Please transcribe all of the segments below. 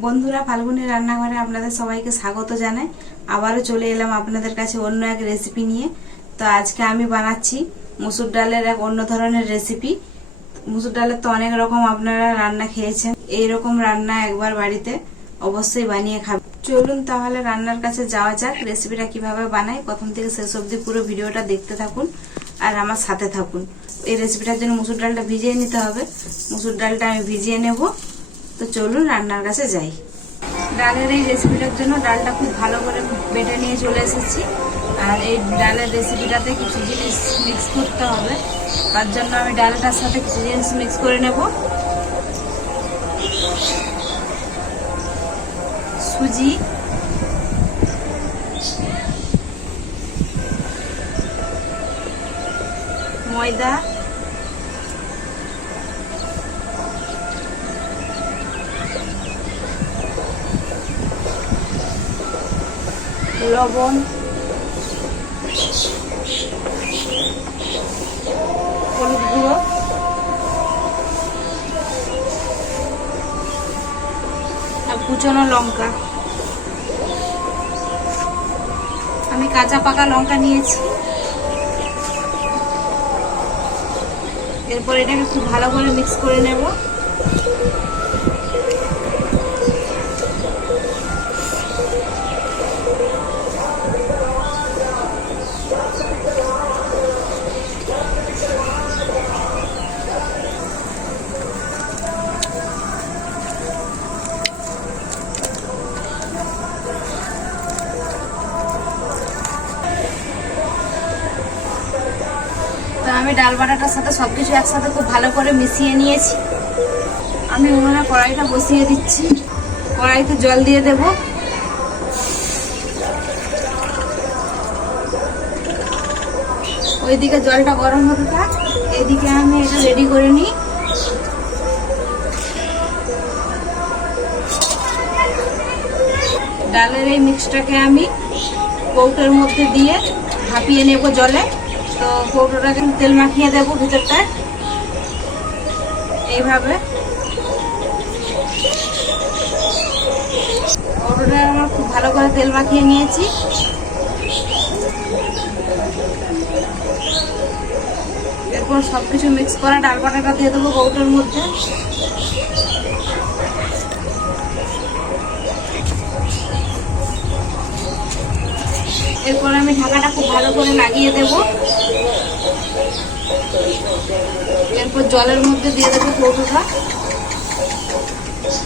বন্ধুরা, ফাল্গুনী রান্নাঘরে আপনাদের সবাইকে স্বাগত জানাই। আবারও চলে এলাম আপনাদের কাছে অন্য এক রেসিপি নিয়ে। তো আজকে আমি বানাচ্ছি মসুর ডালের এক অন্য ধরনের রেসিপি। মসুর ডালের তো অনেক রকম আপনারা রান্না খেয়েছেন, এইরকম রান্না একবার বাড়িতে অবশ্যই বানিয়ে খাবেন। চলুন তাহলে রান্নার কাছে যাওয়া যাক। রেসিপিটা কিভাবে বানাই প্রথম থেকে শেষ অবধি পুরো ভিডিওটা দেখতে থাকুন আর আমার সাথে থাকুন। এই রেসিপিটার জন্য মসুর ডালটা ভিজিয়ে নিতে হবে। মসুর ডালটা আমি ভিজিয়ে নেব। তো চলুন রান্নার কাছে যাই। ডালের এই রেসিপিটার জন্য ডালটা খুব ভালো করে বেটে নিয়ে চলে এসেছি। আর এই ডালের রেসিপিটাতে কিছু জিনিস মিক্স করতে হবে, তার জন্য আমি ডালটার সাথে কিছু জিনিস মিক্স করে নেব। সুজি, ময়দা, লবণ, হলুদ গুঁড়ো, আর কুচনো লঙ্কা। আমি কাঁচা পাকা লঙ্কা নিয়েছি। এরপর এটাকে খুব ভালো করে মিক্স করে নেব। আমি ডাল বাটাটার সাথে সবকিছু একসাথে খুব ভালো করে মিশিয়ে নিয়েছি। আমি উনুনে কড়াইটা বসিয়ে দিচ্ছি। কড়াইতে জল দিয়ে দেব। ওইদিকে জলটা গরম হতে থাক, এদিকে আমি এটা রেডি করে নিই। ডালের এই মিক্সটাকে আমি কৌটোর মধ্যে দিয়ে ভাপিয়ে নেব জলে। তো কৌটোটাকে তেল মাখিয়ে দেবো ভিতরটায় এইভাবে। কৌটোটা আমার খুব ভালো করে তেল মাখিয়ে নিয়েছি। এরপর সবকিছু মিক্স করা ডাল বাটাটা দিয়ে দেবো কৌটোর মধ্যে। এরপর আমি ঢাকাটা খুব ভালো করে লাগিয়ে দেব। এরপর জলের মধ্যে দিয়ে দেবো কৌটোটা।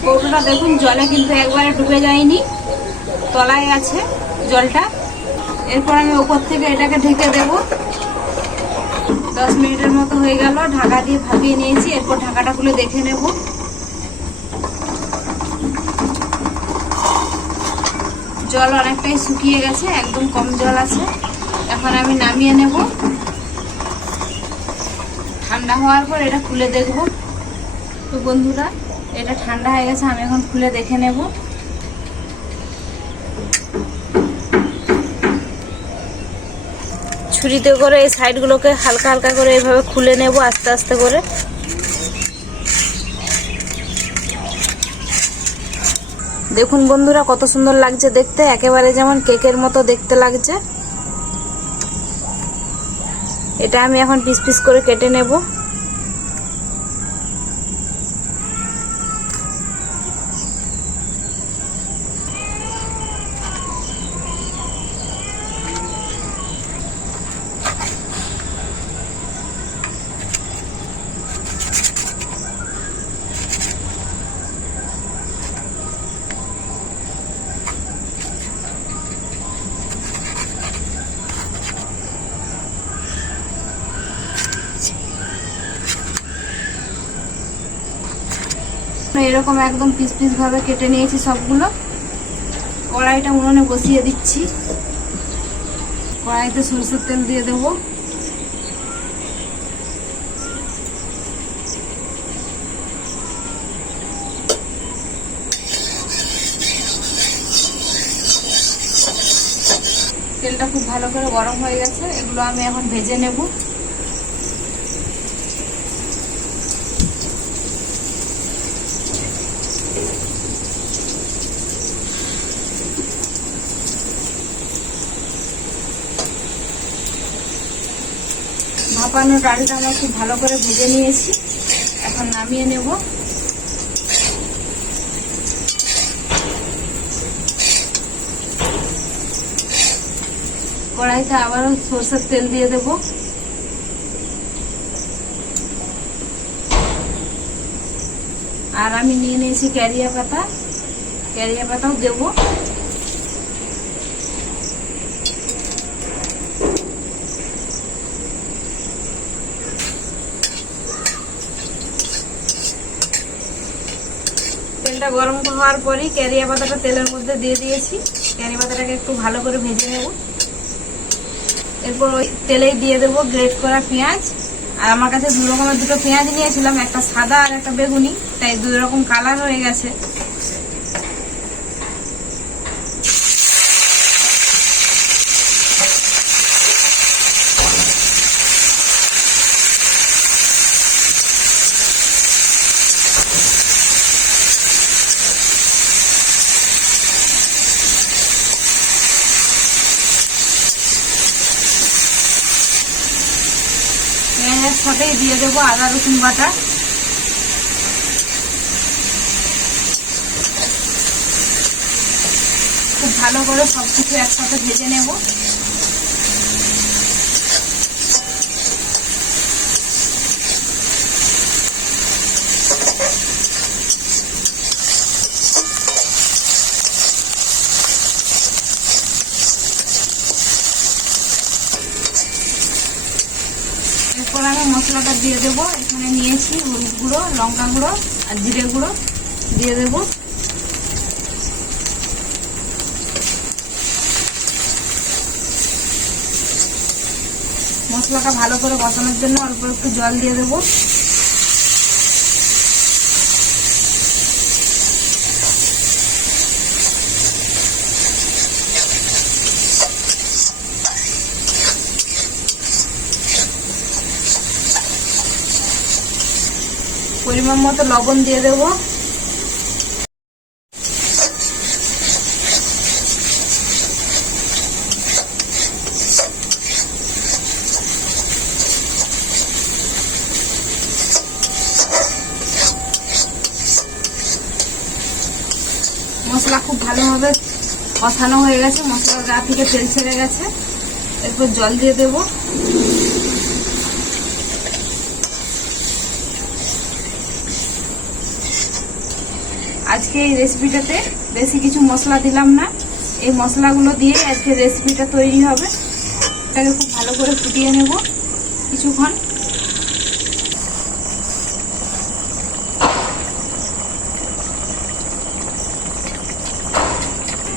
কৌটোটা দেখুন জলে কিন্তু একবারে ডুবে যায়নি, তলায় আছে জলটা। এরপর আমি ওপর থেকে এটাকে ঢেকে দেব। 10 মিনিটের মতো হয়ে গেল, ঢাকা দিয়ে ভাপিয়ে নিয়েছি। এরপর ঢাকাটা খুলে দেখে নেব। জল অনেকটাই শুকিয়ে গেছে, একদম কম জল আছে। এখন আমি নামিয়ে নেব। ঠান্ডা হওয়ার পর এটা খুলে দেখব। তো বন্ধুরা, এটা ঠান্ডা হয়ে গেছে, আমি এখন খুলে দেখে নেব। ছুরিতে করে এই সাইডগুলোকে হালকা হালকা করে এইভাবে খুলে নেব আস্তে আস্তে করে। দেখুন বন্ধুরা, কত সুন্দর লাগছে দেখতে, একেবারে যেমন কেকের মতো দেখতে লাগছে। এটা আমি এখন পিস পিস করে কেটে নেব। এরকম একদম পিস পিস ভাবে কেটে নিয়েছি সবগুলো। কড়াইটা উনুনে বসিয়ে দিচ্ছি। কড়াইতে সরষের তেল দিয়ে দেব। তেলটা খুব ভালো করে গরম হয়ে গেছে, এগুলো আমি এখন ভেজে নেব। ভাপানো ডালটা আমরা খুব ভালো করে ভেজে নিয়েছি, এখন নামিয়ে নেব। কড়াইতে আবারও সরষের তেল দিয়ে দেব। আর আমি নিয়ে নিয়েছি ক্যারিয়া পাতা, ক্যারিয়া পাতাও দেব। তেলটা গরম হওয়ার পরেই ক্যারিয়া পাতাটা তেলের মধ্যে দিয়ে দিয়েছি। ক্যারিয়া পাতাটাকে একটু ভালো করে ভেজে নেব। এরপর ওই তেলেই দিয়ে দেবো গ্রেট করা পেঁয়াজ। আর আমার কাছে দু রকমের দুটো পেঁয়াজ নিয়েছিলাম, একটা সাদা আর একটা বেগুনি, তাই দুই রকম কালার হয়ে গেছে। পেঁয়াজের সাথেই দিয়ে দেবো আদা রসুন বাটা। খুব ভালো করে সবকিছু একসাথে ভেজে নেব। এরপর আমি মশলাটা দিয়ে দেবো। এখানে নিয়েছি হলুদ গুঁড়ো, লঙ্কা গুঁড়ো আর জিরে গুঁড়ো দিয়ে দেব। মশলাটা ভালো করে কষানোর জন্য অল্প একটু জল দিয়ে দেব। পরিমাণ মতো লবণ দিয়ে দেব। মশলা খুব ভালোভাবে কষানো হয়ে গেছে, মশলার গা থেকে তেল ছেড়ে গেছে। এরপর জল দিয়ে দেব। আজকে এই রেসিপিটাতে বেশি কিছু মশলা দিলাম না, এই মশলাগুলো দিয়ে আজকে রেসিপিটা তৈরি হবে। এটাকে খুব ভালো করে ফুটিয়ে নেব কিছুক্ষণ।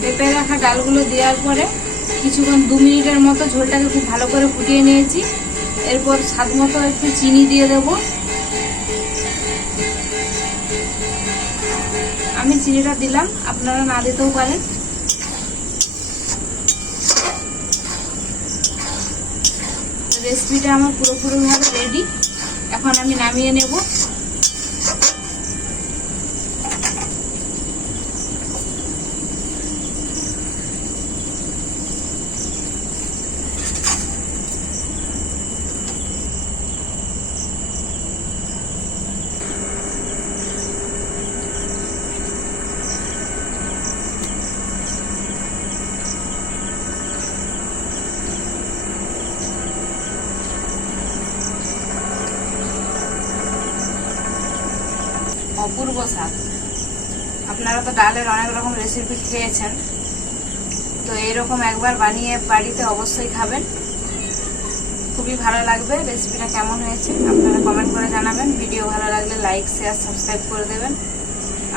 পেঁপে রাখা ডালগুলো দেওয়ার পরে কিছুক্ষণ 2 মিনিটের মতো ঝোলটাকে খুব ভালো করে ফুটিয়ে নিয়েছি। এরপর স্বাদ মতো একটু চিনি দিয়ে দেব। আমি চিনিটা দিলাম, আপনারা না দিতেও পারেন। রেসিপিটা আমার পুরোপুরিভাবে রেডি, এখন আমি নামিয়ে নেব। অপূর্ব স্বাদ। আপনারা তো ডালের অনেক রকম রেসিপি খেয়েছেন, তো এরকম একবার বানিয়ে বাড়িতে অবশ্যই খাবেন, খুবই ভালো লাগবে। রেসিপিটা কেমন হয়েছে আপনারা কমেন্ট করে জানাবেন। ভিডিও ভালো লাগলে লাইক, শেয়ার, সাবস্ক্রাইব করে দেবেন।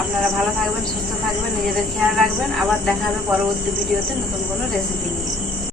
আপনারা ভালো থাকবেন, সুস্থ থাকবেন, নিজেদের খেয়াল রাখবেন। আবার দেখা হবে পরবর্তী ভিডিওতে নতুন কোনো রেসিপি নিয়ে।